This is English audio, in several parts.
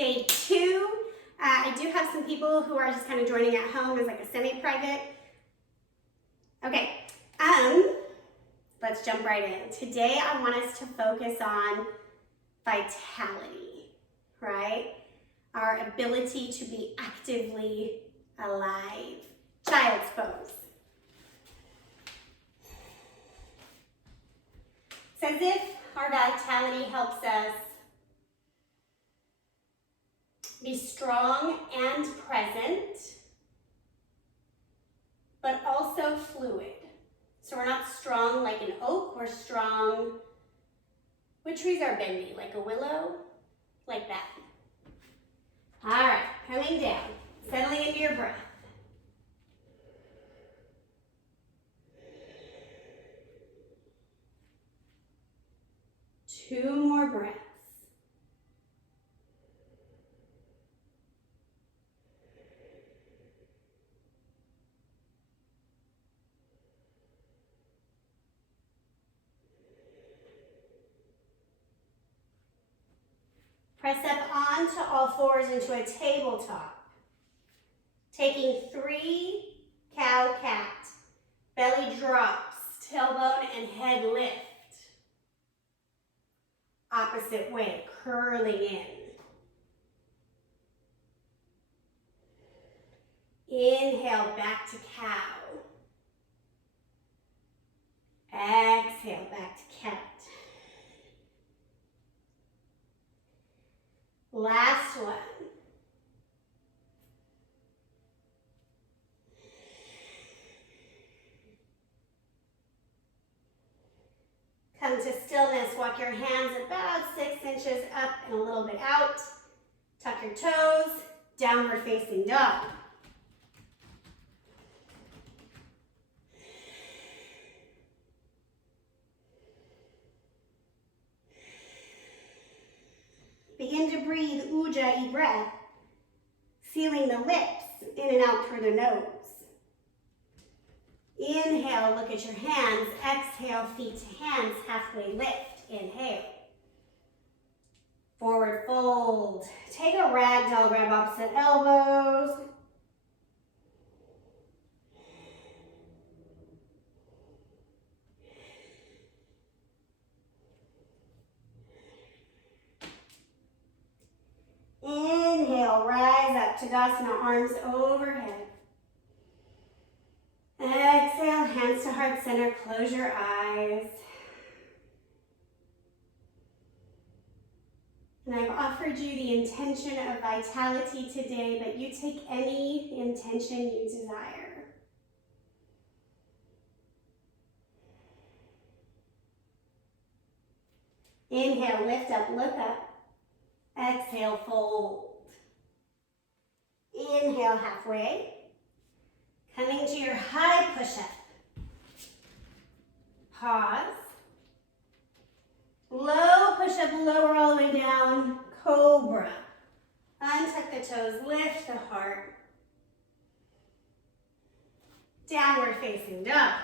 Day 2. I do have some people who are just kind of joining at home as like a semi-private. Okay, let's jump right in. Today I want us to focus on vitality, right? Our ability to be actively alive. Child's pose. It's as if our vitality helps us be strong and present, but also fluid. So we're not strong like an oak, we're strong. What trees are bendy? Like a willow? Like that. All right, coming down, settling into your breath. Two more breaths. Press up onto all fours into a tabletop. Taking 3 cow-cat. Belly drops, tailbone and head lift. Opposite way, curling in. Inhale, back to cow. Exhale, back to cat. Last one. Come to stillness. Walk your hands about 6 inches up and a little bit out. Tuck your toes. Downward facing dog. Begin to breathe Ujjayi breath, sealing the lips in and out through the nose. Inhale, look at your hands. Exhale, feet to hands, halfway lift. Inhale. Forward fold. Take a ragdoll, grab opposite elbows. Inhale, rise up, Tadasana, arms overhead. Exhale, hands to heart center, close your eyes. And I've offered you the intention of vitality today, but you take any intention you desire. Inhale, lift up, look up. Exhale, fold. Inhale, halfway. Coming to your high push-up. Pause. Low push-up, lower all the way down. Cobra. Untuck the toes, lift the heart. Downward facing dog.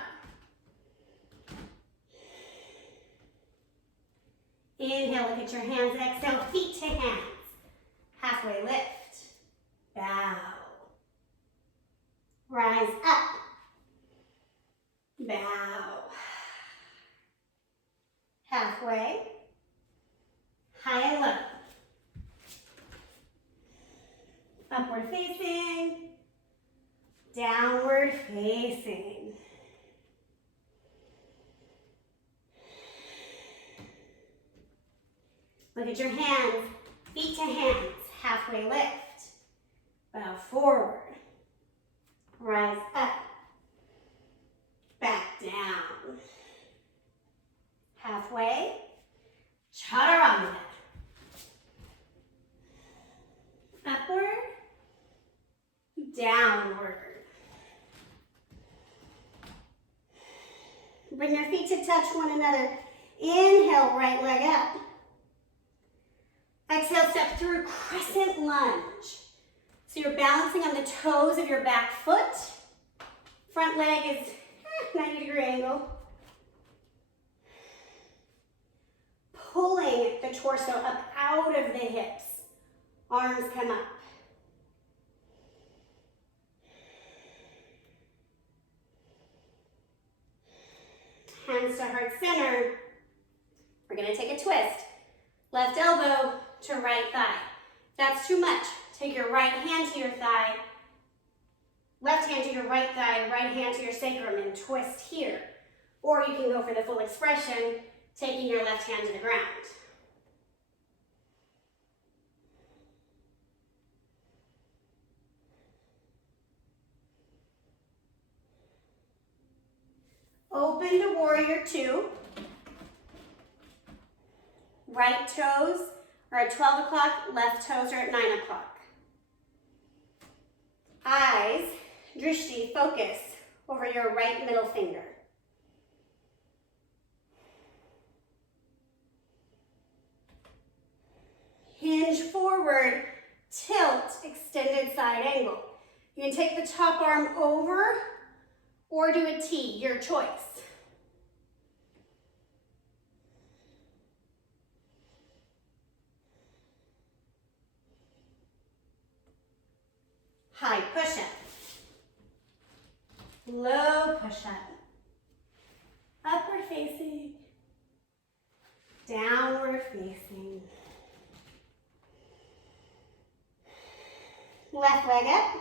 Inhale, look at your hands. Exhale, feet to hands. Halfway lift. Bow. Rise up. Bow. Halfway. High and low. Upward facing. Downward facing. Look at your hands, feet to hands, halfway lift. Bow forward. Rise up. Back down. Halfway. Chaturanga. Upward. Downward. Bring your feet to touch one another. Inhale, right leg up. Exhale, step through crescent lunge. So you're balancing on the toes of your back foot. Front leg is 90-degree angle. Pulling the torso up out of the hips. Arms come up. Hands to heart center. We're going to take a twist. Left elbow to right thigh. If that's too much, take your right hand to your thigh, left hand to your right thigh, right hand to your sacrum, and twist here. Or you can go for the full expression, taking your left hand to the ground. Open to warrior two. Right toes are at 12 o'clock, left toes are at 9 o'clock. Eyes, drishti, focus over your right middle finger. Hinge forward, tilt, extended side angle. You can take the top arm over or do a T, your choice. High push-up. Low push-up. Upward facing. Downward facing. Left leg up.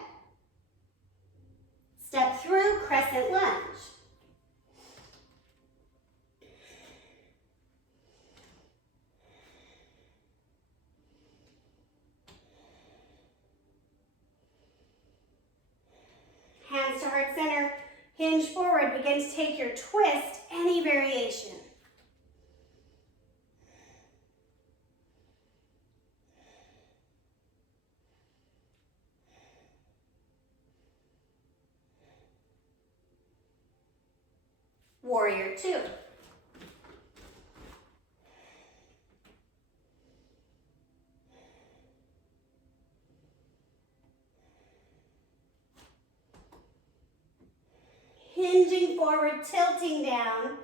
Step through, crescent lunge. Hands to heart center, hinge forward, begin to take your twist, any variation. Warrior two. Hinging forward, tilting down.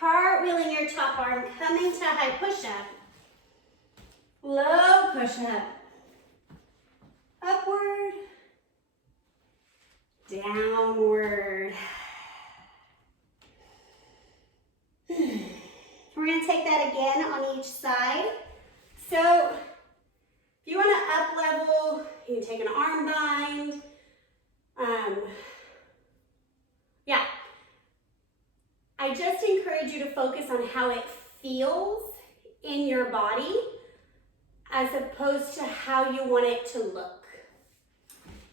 Cartwheeling your top arm, coming to high push-up. Low push-up. Upward. Downward. We're going to take that again on each side. So if you want to up level, you can take an arm bind. I just encourage you to focus on how it feels in your body as opposed to how you want it to look.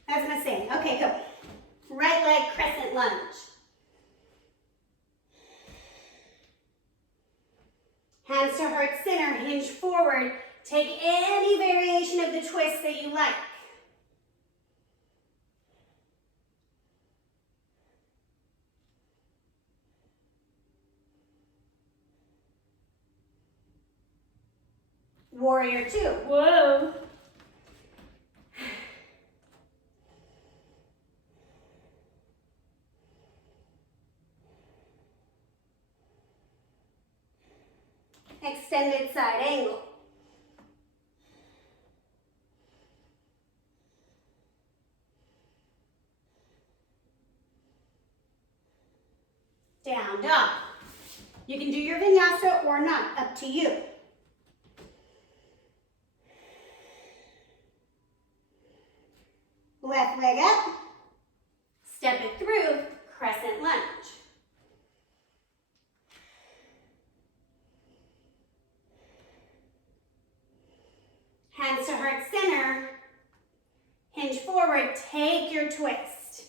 That's my saying. Okay, go. Right leg crescent lunge. Hands to heart center, hinge forward. Take any variation of the twist that you like. Warrior two. Whoa. Extended side angle. Down dog. You can do your vinyasa or not, up to you. Left leg up, step it through, crescent lunge. Hands to heart center, hinge forward, take your twist.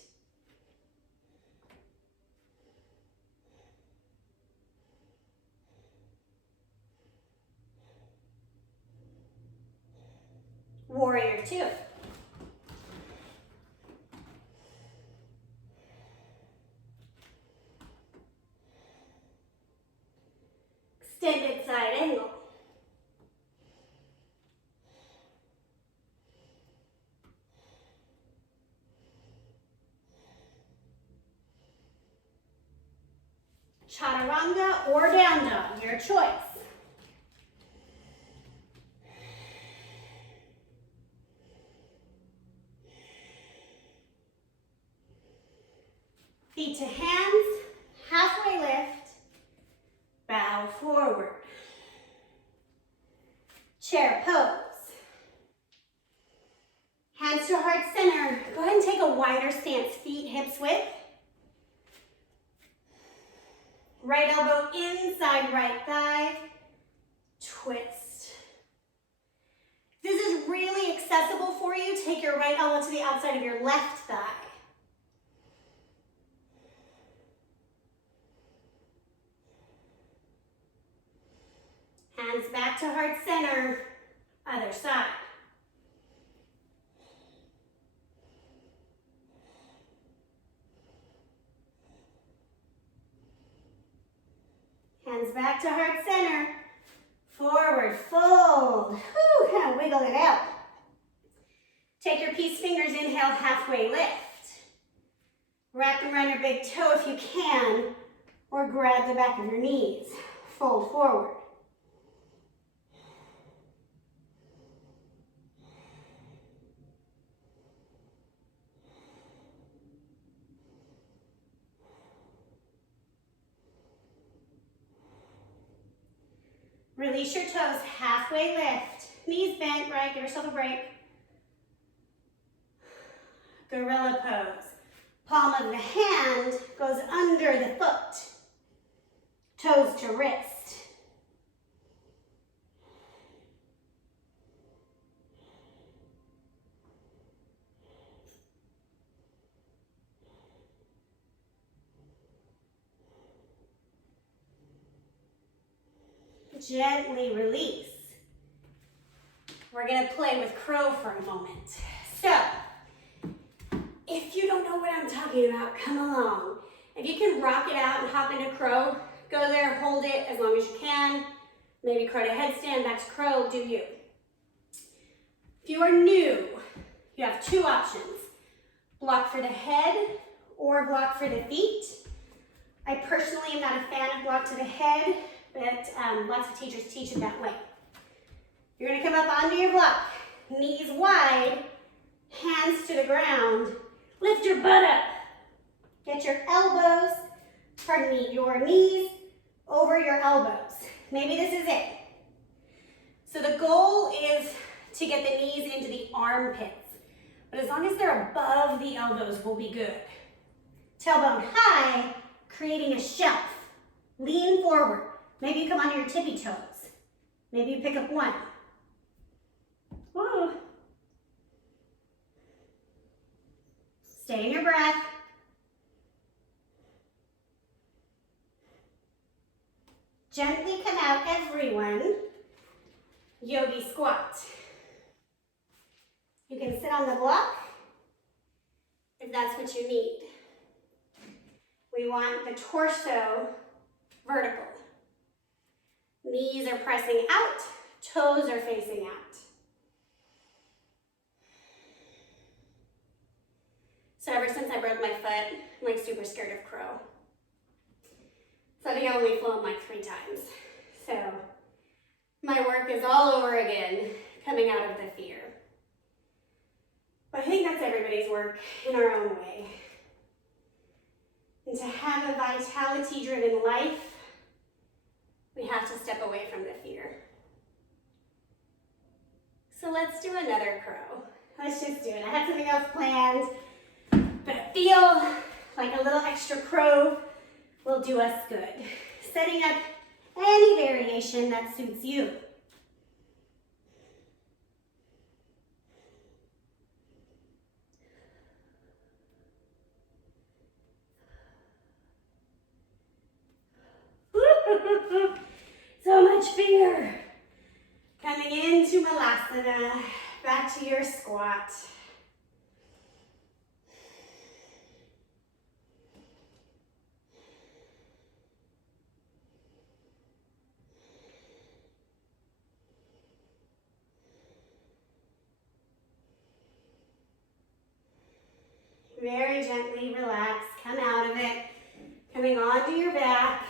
Warrior two. Extended side angle. Chaturanga or down dog, your choice. Feet to hands, halfway lift, bow forward. Chair pose. Hands to heart center. Go ahead and take a wider stance, feet hips width. Right elbow inside right thigh, twist. This is really accessible for you. Take your right elbow to the outside of your left thigh. Hands back to heart center, other side. Hands back to heart center, forward fold. Whew, kind of wiggle it out. Take your peace fingers, inhale, halfway lift. Wrap them around your big toe if you can, or grab the back of your knees. Fold forward. Release your toes, halfway lift. Knees bent, right? Give yourself a break. Gorilla pose. Palm of the hand goes under the foot. Toes to wrist. Gently release. We're going to play with crow for a moment. So, if you don't know what I'm talking about, come along. If you can rock it out and hop into crow, go there, hold it as long as you can. Maybe crow to headstand, back to crow, do you. If you are new, you have two options. Block for the head or block for the feet. I personally am not a fan of block to the head, but lots of teachers teach it that way. You're going to come up onto your block, knees wide, hands to the ground. Lift your butt up. Get your elbows, pardon me, your knees over your elbows. Maybe this is it. So the goal is to get the knees into the armpits, but as long as they're above the elbows, we'll be good. Tailbone high, creating a shelf. Lean forward. Maybe you come onto your tippy toes. Maybe you pick up one. Whoa. Stay in your breath. Gently come out, everyone. Yogi squat. You can sit on the block if that's what you need. We want the torso vertical. Knees are pressing out, toes are facing out. So ever since I broke my foot, I'm like super scared of crow. So I think I only flown like 3 times. So my work is all over again, coming out of the fear. But I think that's everybody's work in our own way. And to have a vitality-driven life, we have to step away from the fear. So let's do another crow. Let's just do it. I had something else planned, but I feel like a little extra crow will do us good. Setting up any variation that suits you. So much fear. Coming into Malasana, back to your squat. Very gently relax, come out of it. Coming onto your back.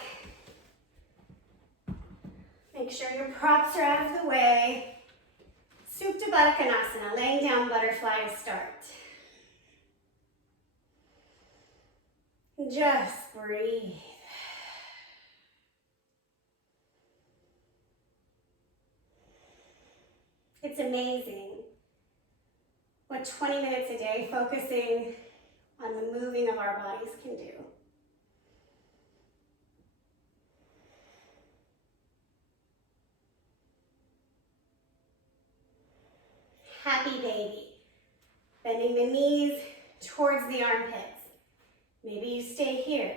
Make sure your props are out of the way. Supta Baddha Konasana, laying down butterfly to start. Just breathe. It's amazing what 20 minutes a day focusing on the moving of our bodies can do. Happy baby. Bending the knees towards the armpits. Maybe you stay here,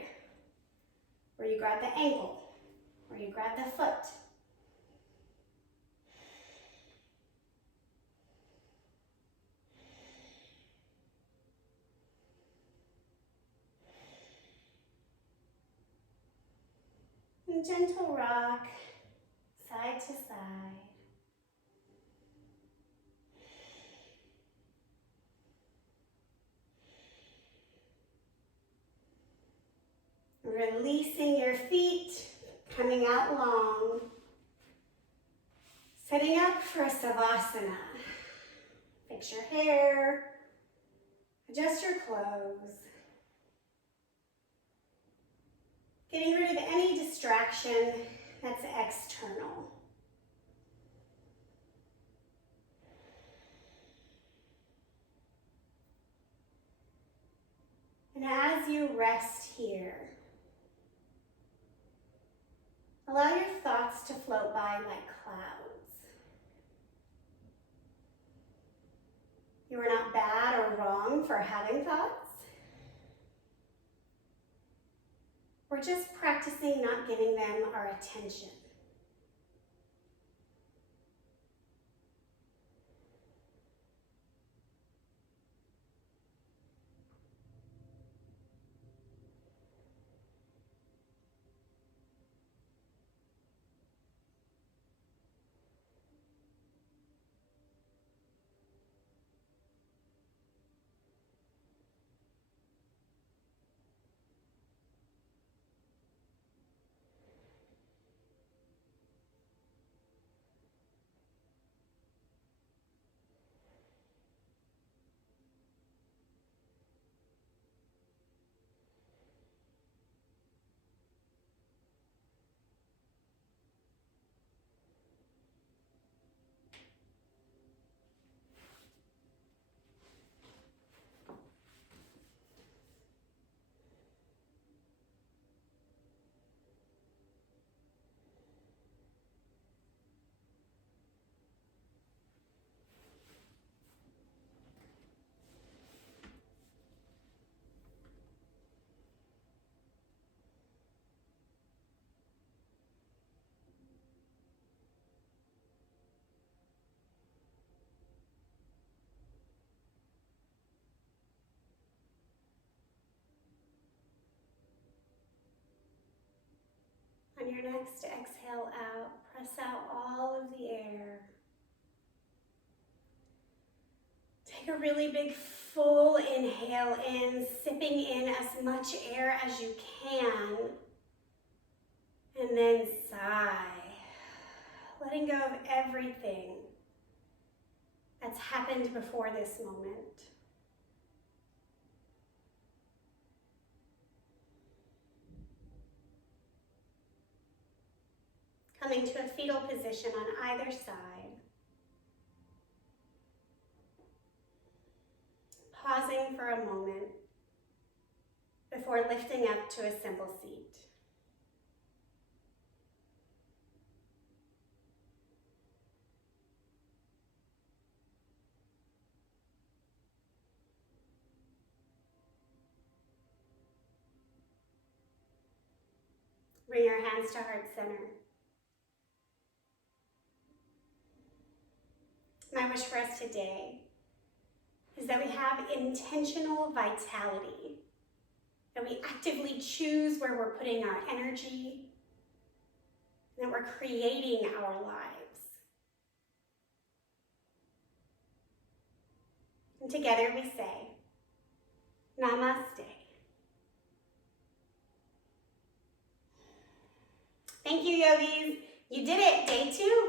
or you grab the ankle, or you grab the foot. And gentle rock, side to side. Releasing your feet, coming out long. Setting up for a savasana. Fix your hair, adjust your clothes. Getting rid of any distraction that's external. And as you rest here, allow your thoughts to float by like clouds. You are not bad or wrong for having thoughts. We're just practicing not giving them our attention. On your next exhale out, press out all of the air. Take a really big full inhale in, sipping in as much air as you can. And then sigh, letting go of everything that's happened before this moment. Coming to a fetal position on either side. Pausing for a moment before lifting up to a simple seat. Bring your hands to heart center. My wish for us today is that we have intentional vitality, that we actively choose where we're putting our energy, and that we're creating our lives. And together we say, Namaste. Thank you, yogis. You did it, day 2.